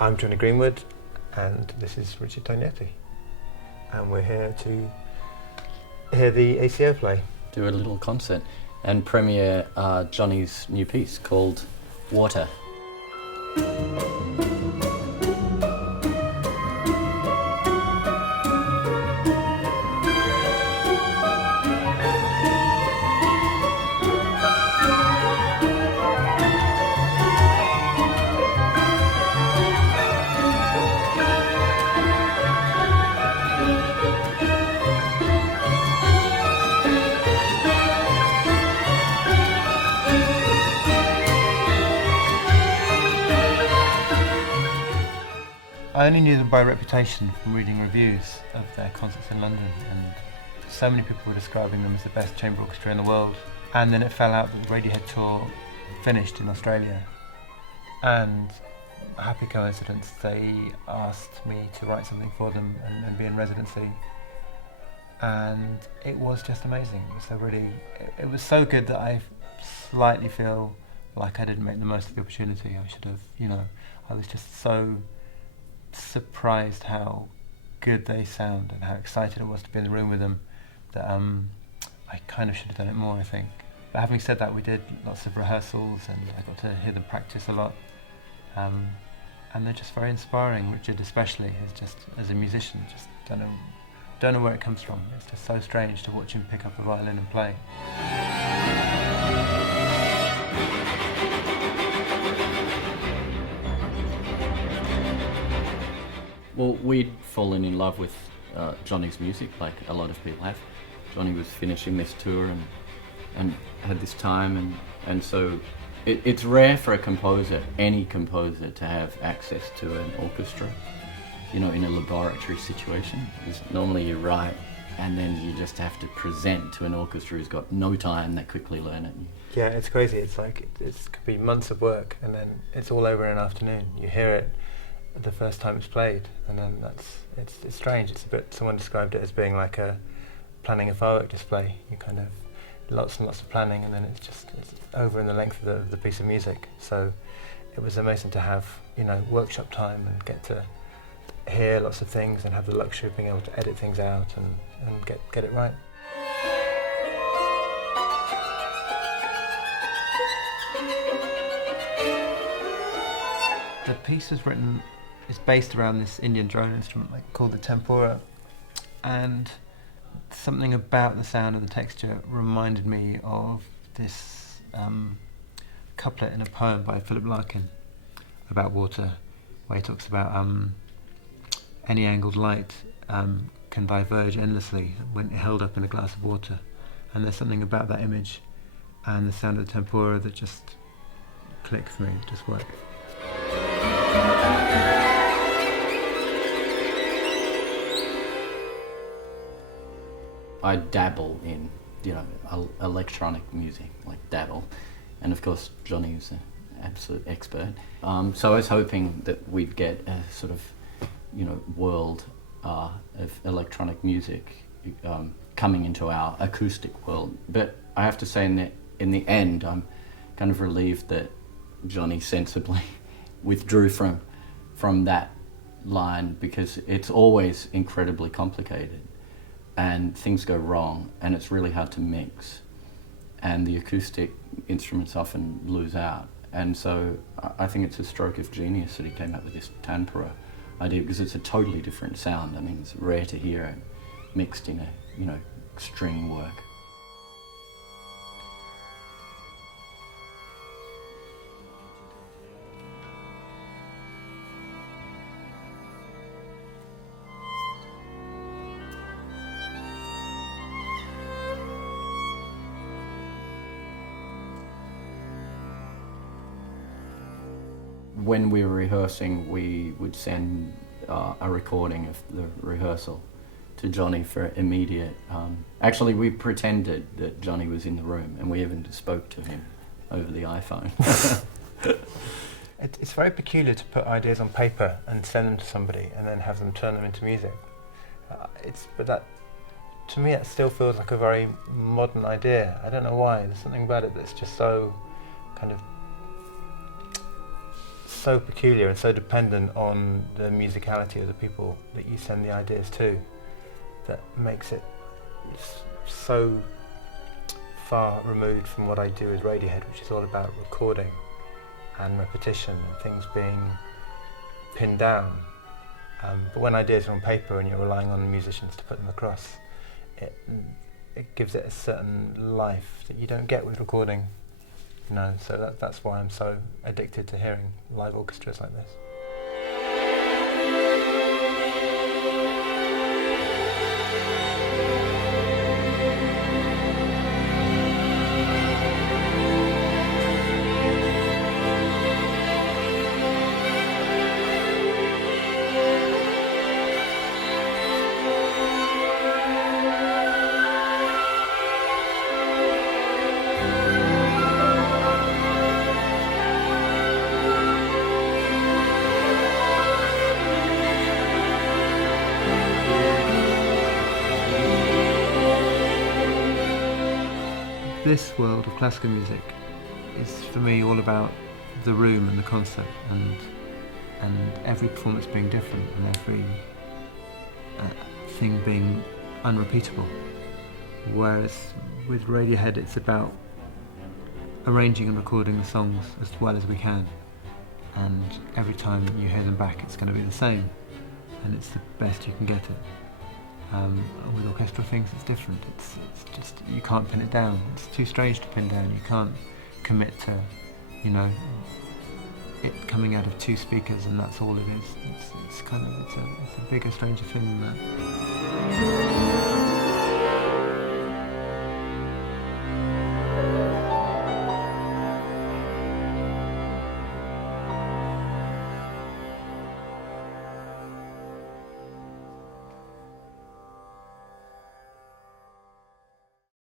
I'm Jonny Greenwood, and this is Richard Tognetti, and we're here to hear the ACO play. Do a little concert and premiere Jonny's new piece called Water. I only knew them by reputation from reading reviews of their concerts in London, and so many people were describing them as the best chamber orchestra in the world. And then it fell out that the Radiohead tour finished in Australia, and a happy coincidence, they asked me to write something for them and be in residency, and it was just amazing. It was so good that I slightly feel like I didn't make the most of the opportunity. I should have, I was just so surprised how good they sound and how excited I was to be in the room with them that I kind of should have done it more, I think. But having said that, we did lots of rehearsals and I got to hear them practice a lot, and they're just very inspiring. Richard especially is just, as a musician, just don't know where it comes from. It's just so strange to watch him pick up a violin and play. Well, we'd fallen in love with Jonny's music, like a lot of people have. Jonny was finishing this tour and had this time, and so it's rare for a composer, any composer, to have access to an orchestra, in a laboratory situation. Because normally you write and then you just have to present to an orchestra who's got no time, they quickly learn it. Yeah, it's crazy. It's like, it could be months of work and then it's all over in an afternoon. You hear it the first time it's played, and then it's strange. It's a bit, someone described it as being like planning a firework display. You kind of, lots and lots of planning, and then it's over in the length of the piece of music. So it was amazing to have, workshop time and get to hear lots of things and have the luxury of being able to edit things out and get it right. The piece was written, it's based around this Indian drone instrument called the tempura, and something about the sound and the texture reminded me of this couplet in a poem by Philip Larkin about water, where he talks about any angled light can diverge endlessly when held up in a glass of water, and there's something about that image and the sound of the tempura that just clicked for me, just worked. I dabble in, electronic music, and of course Jonny is an absolute expert. So I was hoping that we'd get a sort of, world of electronic music coming into our acoustic world. But I have to say, in the end, I'm kind of relieved that Jonny sensibly withdrew from that line, because it's always incredibly complicated and things go wrong and it's really hard to mix and the acoustic instruments often lose out, and so I think it's a stroke of genius that he came up with this tempura idea, because it's a totally different sound. I mean, it's rare to hear it mixed in a string work. When we were rehearsing, we would send a recording of the rehearsal to Jonny for immediate... actually, we pretended that Jonny was in the room, and we even spoke to him over the iPhone. It's very peculiar to put ideas on paper and send them to somebody and then have them turn them into music. But that, to me, it still feels like a very modern idea. I don't know why. There's something about it that's just so kind of so peculiar and so dependent on the musicality of the people that you send the ideas to, that makes it so far removed from what I do with Radiohead, which is all about recording and repetition and things being pinned down. But when ideas are on paper and you're relying on musicians to put them across, it gives it a certain life that you don't get with recording. So that's why I'm so addicted to hearing live orchestras like this. This world of classical music is for me all about the room and the concert and every performance being different and every thing being unrepeatable. Whereas with Radiohead it's about arranging and recording the songs as well as we can, and every time you hear them back it's going to be the same and it's the best you can get it. With orchestral things it's different. It's just, you can't pin it down. It's too strange to pin down. You can't commit to, it coming out of two speakers and that's all it is. It's a bigger, stranger thing than that.